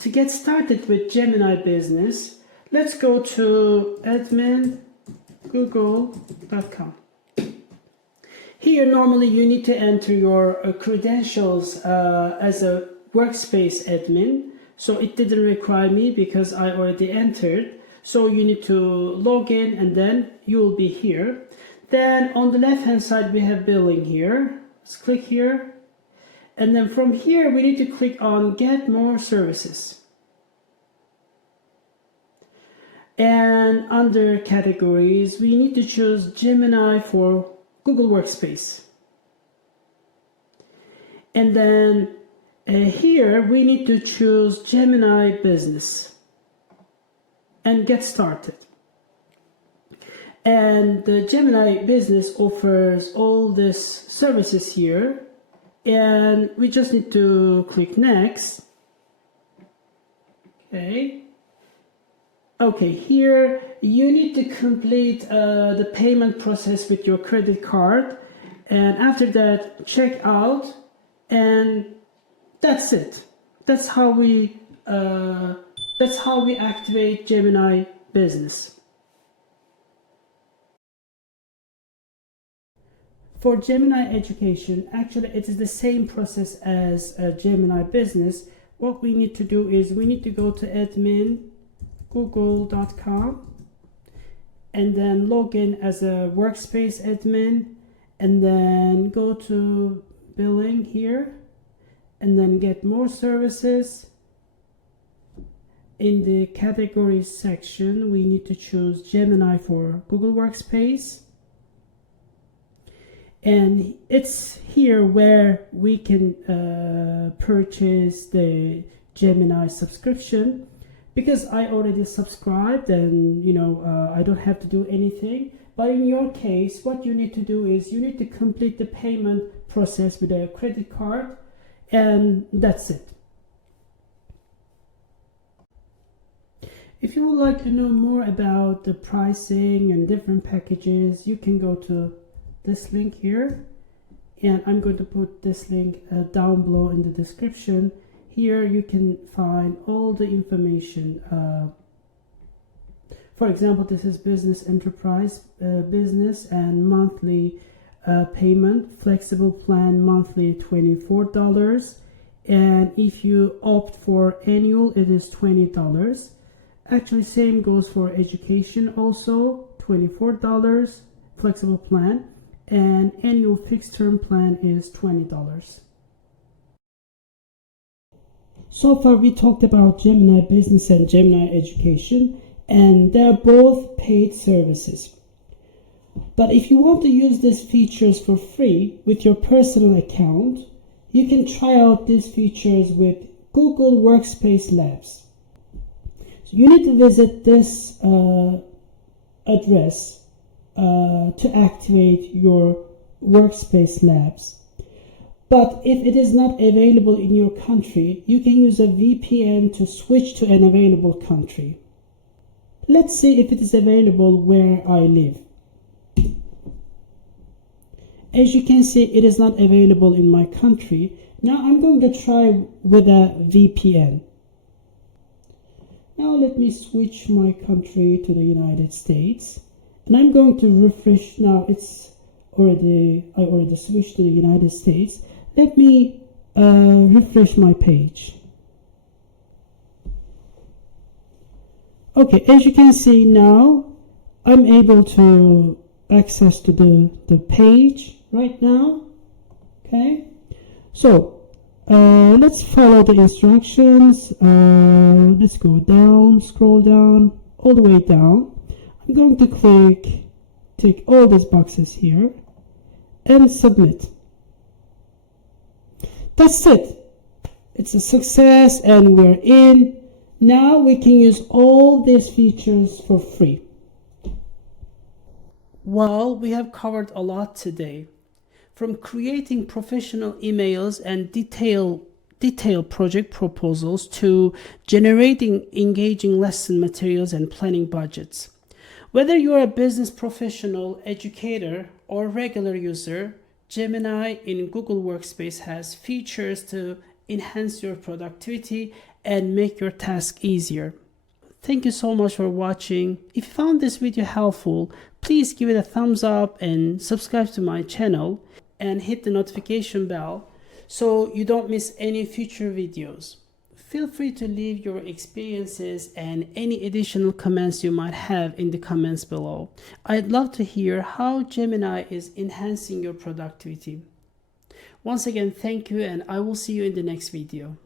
To get started with Gemini Business, let's go to admin.google.com. Here, normally you need to enter your credentials as a workspace admin. So it didn't require me because I already entered. So you need to log in and then you will be here. Then on the left hand side we have billing here. Let's click here. And then from here we need to click on get more services. And under categories we need to choose Gemini for Google Workspace. And then here we need to choose Gemini Business and get started. And the Gemini Business offers all these services here, and we just need to click next. Okay, here you need to complete the payment process with your credit card, and after that check out, and that's it. That's how we activate Gemini Business. For Gemini Education, actually it is the same process as Gemini Business. What we need to do is we need to go to admin.google.com and then log in as a workspace admin, and then go to billing here and then get more services. In the categories section we need to choose Gemini for Google Workspace, and it's here where we can purchase the Gemini subscription. Because I already subscribed and I don't have to do anything. But in your case, what you need to do is you need to complete the payment process with a credit card, and that's it. If you would like to know more about the pricing and different packages, you can go to this link here, and I'm going to put this link down below in the description. Here you can find all the information. For example, this is business enterprise business and monthly payment, flexible plan monthly $24, and if you opt for annual it is $20. Actually same goes for education, also $24 flexible plan, and annual fixed term plan is $20. So far we talked about Gemini Business and Gemini Education, and they're both paid services. But if you want to use these features for free with your personal account, you can try out these features with Google Workspace Labs. So you need to visit this address to activate your Workspace Labs. But if it is not available in your country, you can use a VPN to switch to an available country. Let's see if it is available where I live. As you can see, it is not available in my country. Now I'm going to try with a VPN. Now let me switch my country to the United States. And I'm going to refresh. Now I already switched to the United States. Let me refresh my page. Okay, as you can see now, I'm able to access to the page right now. Okay, so let's follow the instructions. Let's go down, scroll down, all the way down. I'm going to tick all these boxes here and submit. That's it. It's a success and we're in. Now we can use all these features for free. Well, we have covered a lot today. From creating professional emails and detailed project proposals to generating engaging lesson materials and planning budgets. Whether you're a business professional, educator, or regular user, Gemini in Google Workspace has features to enhance your productivity and make your task easier. Thank you so much for watching. If you found this video helpful, please give it a thumbs up and subscribe to my channel and hit the notification bell so you don't miss any future videos. Feel free to leave your experiences and any additional comments you might have in the comments below. I'd love to hear how Gemini is enhancing your productivity. Once again, thank you, and I will see you in the next video.